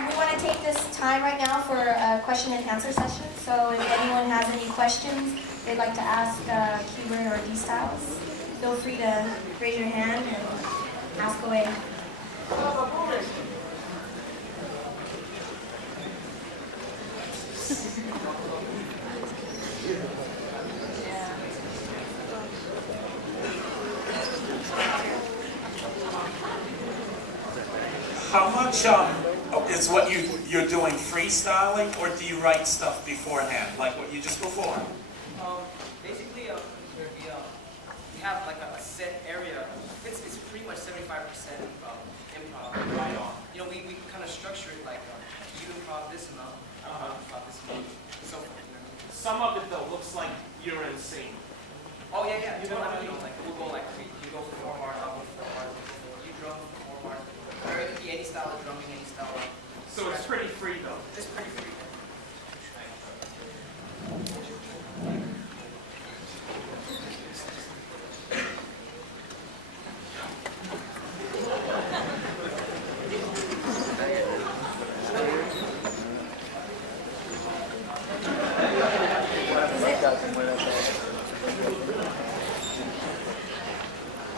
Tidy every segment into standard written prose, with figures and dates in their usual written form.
We want to take this time right now for a question and answer session. So if anyone has any questions they'd like to ask Q-bert or D-Styles, feel free to raise your hand and ask away. How much is what you're doing freestyling, or do you write stuff beforehand, like what you just performed? Basically, we have like a set area. It's pretty much 75% improv. Right on. You know, we kind of structure it like you improv this amount, I improv this amount, so forth. You know? Some of it though looks like you're in sync. Oh yeah. You know, like we'll go like you go for 4 bars, I'll go for 4 bars. You drum for 4 bars. Or it could be any style of drumming, any style of. So it's pretty free though. It's pretty free.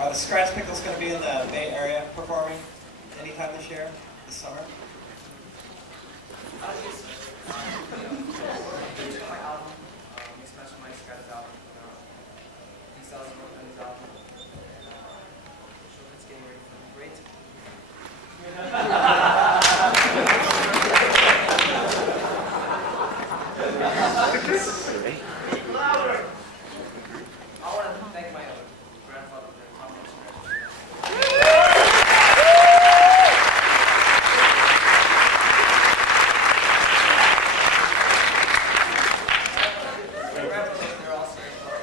Are the Skratch Piklz going to be in the Bay Area performing anytime this year, this summer? My album, Skratch my Skratch album, D-Styles is working on his album, and it's getting ready for the great. I want to thank my grandfather for talking about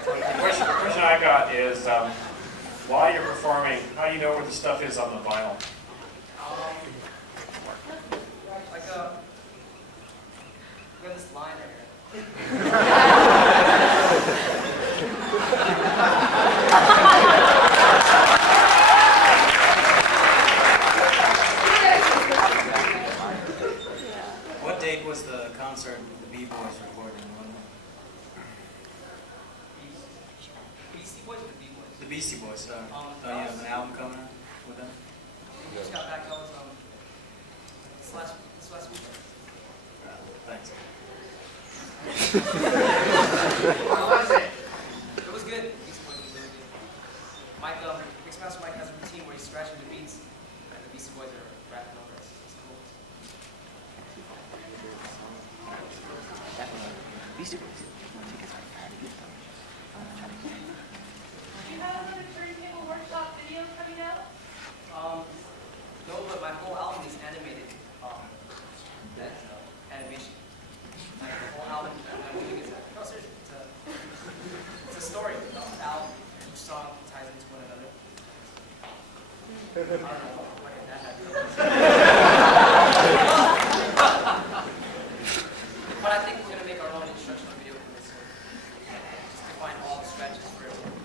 The question I got is, while you're performing, how do you know where the stuff is on the vinyl? like we have this line right here. What date was the concert the B-Boys recorded? Beastie Boys or the B-Boys? The Beastie Boys, sorry. Don't you have an album coming out with them? We just got back out this last weekend. Thanks. How was it? It was good. Beastie Boys was really good. Mixmaster Mike has a routine where he's scratching the beats, and the Beastie Boys are rapping over it. It's cool. Beastie Boys. Do you have another turntable workshop video coming out? No, but my whole album is animated. That's animation. Like the whole album, I'm doing is no seriously. It's a story. The album, each song ties into one another. I don't know why that happened. But I think we're gonna make our own instructional video for this one. Just define all the scratches for everyone.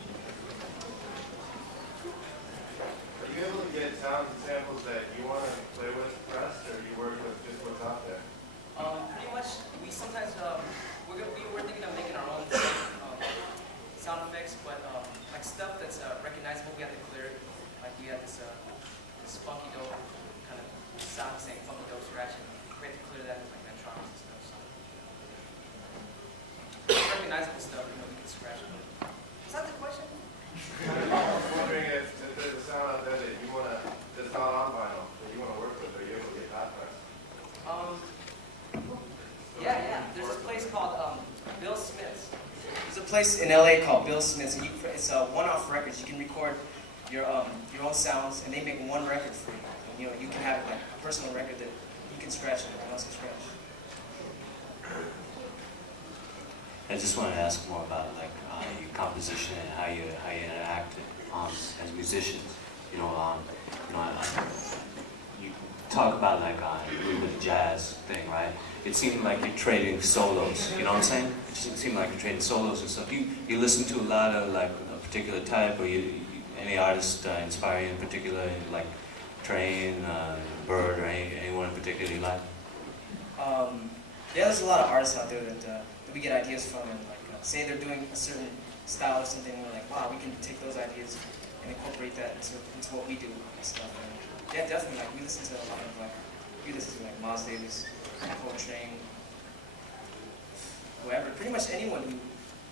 Are you able to get sounds and samples that you want to play with press, or you work with just what's out there? Pretty much, we sometimes we're thinking of making our own sound effects, but like stuff that's recognizable, we have to clear it. Like we have this funky dope kind of sound, saying funky dope scratching. We have to clear that with like electronics and stuff. So recognizable stuff, we can scratch it. Is that the question? I was wondering if there's a sound out there that you want to, that's not on vinyl, that you want to work with, are you able to get that press? Yeah. There's this place called Bill Smith's. There's a place in LA called Bill Smith's, and it's one-off records. You can record your own sounds, and they make one record for you. And, you can have like a personal record that you can scratch and no one else can scratch. I just want to ask more about your composition and how you interact as musicians. You talk about with the jazz thing, right? It seemed like you're trading solos. You know what I'm saying? It seemed like you're trading solos and stuff. You listen to a lot of a particular type, or any artist inspire you in particular, like Train, Bird, or anyone in particular you like? Yeah, there's a lot of artists out there that we get ideas from, and like say they're doing a certain style or something, and we're like, wow, we can take those ideas and incorporate that into what we do and stuff. And yeah, definitely, like we listen to a lot of Miles Davis, Coltrane, whoever, pretty much anyone who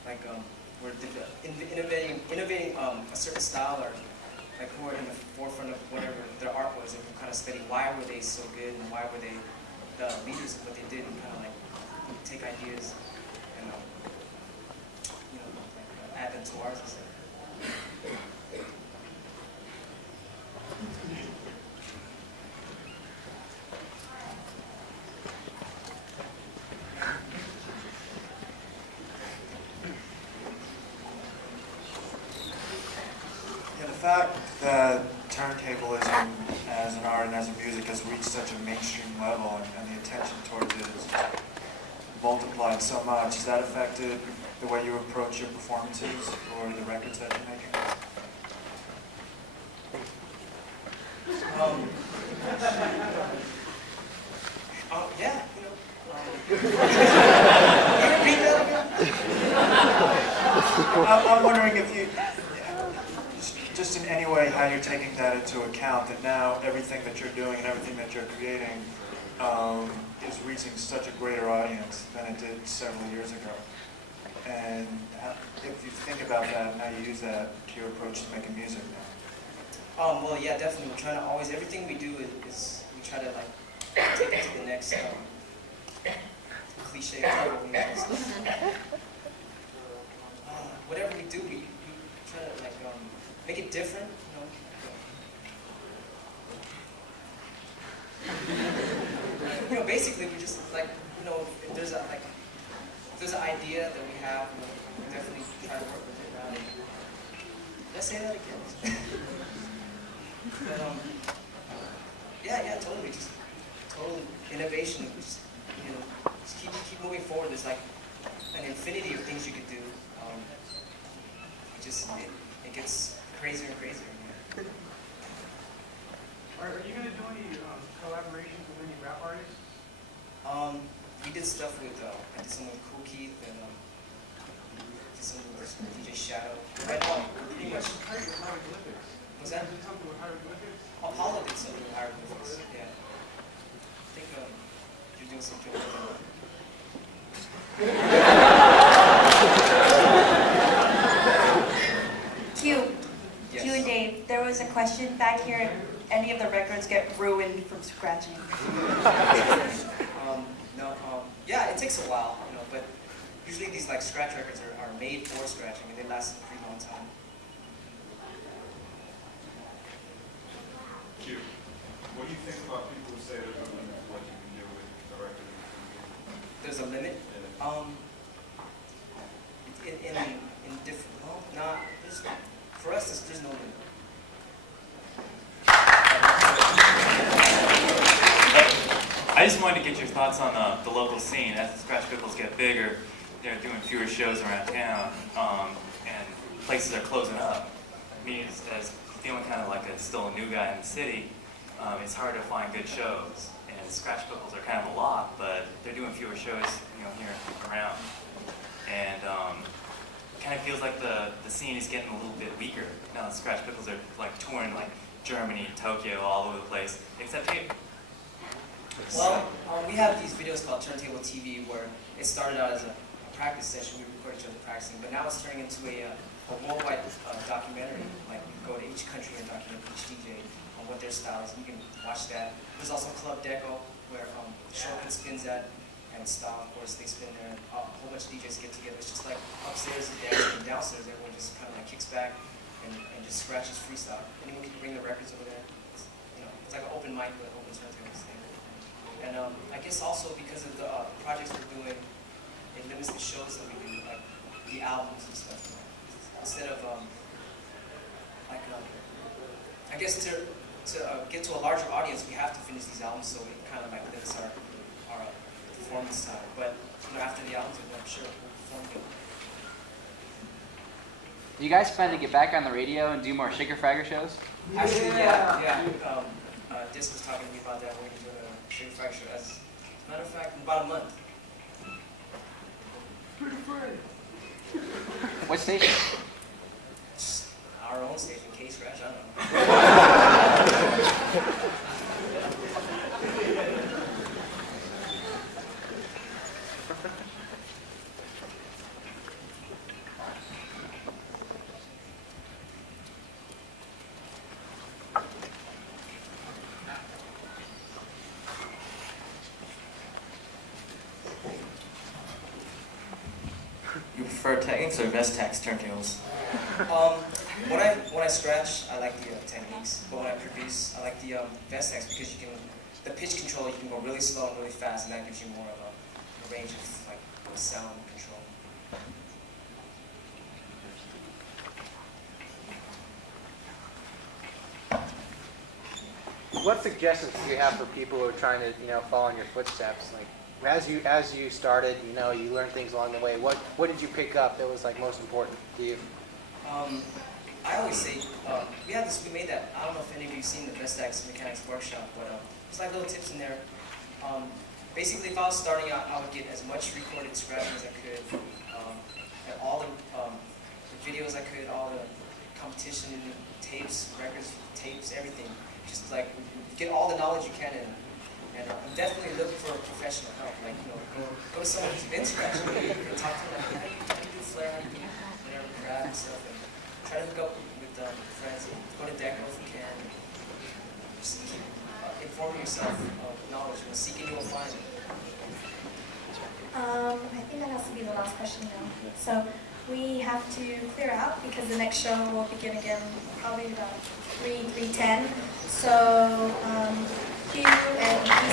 like were innovating a certain style, or like who are in the forefront of whatever their art was, and kind of study why were they so good and why were they the leaders of what they did, and kind of like take ideas and add them to ours and stuff. Yeah, the fact that turntablism as an art and as a music has reached such a mainstream level, and the attention towards it is multiplied so much, has that affected the way you approach your performances or the records that you're making? Yeah, repeat that again? I'm wondering if you, just in any way, how you're taking that into account, that now everything that you're doing and everything that you're creating is reaching such a greater audience than it did several years ago. And if you think about that and how you use that to your approach to making music now. Well, yeah, definitely. We're trying to always, everything we do is we try to like take it to the next cliche level. Whatever we do, we try to like make it different, basically we just like, if there's an idea that we have, we definitely try to work with it. Did I say that again? But, yeah, totally. Just total innovation. Just keep moving forward. There's like an infinity of things you could do. It gets crazier and crazier. Are you going to do any collaborations with any rap artists? We did stuff with, I did some with Cool Keith, and did some with DJ Shadow. Right now, pretty much. Hieroglyphics. Was that? Did something with hieroglyphics? Apollo did something with hieroglyphics, yeah. I think you're doing some good work. Q and Dave, there was a question back here. Any of the records get ruined from scratching? Yeah, it takes a while, but usually these like scratch records are made for scratching, and they last a pretty long time. Q, what do you think about people who say there's a limit to what you can do with a record? There's a limit? In different, for us, there's no limit. I just wanted to get your thoughts on the local scene. As the Skratch Piklz get bigger, they're doing fewer shows around town, and places are closing up. Me, as feeling kind of like still a new guy in the city, it's hard to find good shows. And Skratch Piklz are kind of a lot, but they're doing fewer shows, here around. And kind of feels like the scene is getting a little bit weaker now that Skratch Piklz are like touring like Germany, Tokyo, all over the place, except here. Well, we have these videos called Turntable TV, where it started out as a practice session. We record each other practicing, but now it's turning into a worldwide documentary. Like we go to each country and document each DJ on what their style is. You can watch that. There's also Club Deco, where Shogun spins at, and style, of course, they spin there, and a whole bunch of DJs get together. It's just like upstairs is dancing, and downstairs everyone just kind of like kicks back and just scratches freestyle. Anyone can bring their records over there. It's like an open mic, but open turntables thing. And I guess also because of the projects we're doing, it limits the shows that we do, like the albums and stuff. Instead of I guess to get to a larger audience, we have to finish these albums, so it kind of like limits our performance time. But after the albums, I'm sure we'll perform good. Do you guys plan to get back on the radio and do more Shaker Fragger shows? Actually, yeah. Disc was talking to me about that. We're going to do a Shaker Fragger show. Matter of fact, in about a month. What station? Our own station, Skratch, I don't know. You prefer Technics or Vestax turntables? When I scratch, I like the techniques, but when I produce, I like the Vestax because you can, the pitch control, you can go really slow and really fast, and that gives you more of a range of like sound control. What suggestions do you have for people who are trying to, follow in your footsteps? Like, as you started, you learned things along the way. What did you pick up that was like most important to you? I always say we made that. I don't know if any of you've seen the Vestax Mechanics Workshop, but there's like little tips in there. Basically, if I was starting out, I would get as much recorded scratching as I could, and all the videos I could, all the competition tapes, records, tapes, everything. Just like get all the knowledge you can, and definitely look for professional help. Like go to someone who's been scratching and talk to them. Like, how do you do flare? How do you do whatever grab and stuff? And try to hook up with friends. Go to Deco if you can. Just keep informing yourself of knowledge. Seek and you will find. I think that has to be the last question now. So we have to clear out because the next show will begin again probably about 3:10. So Q and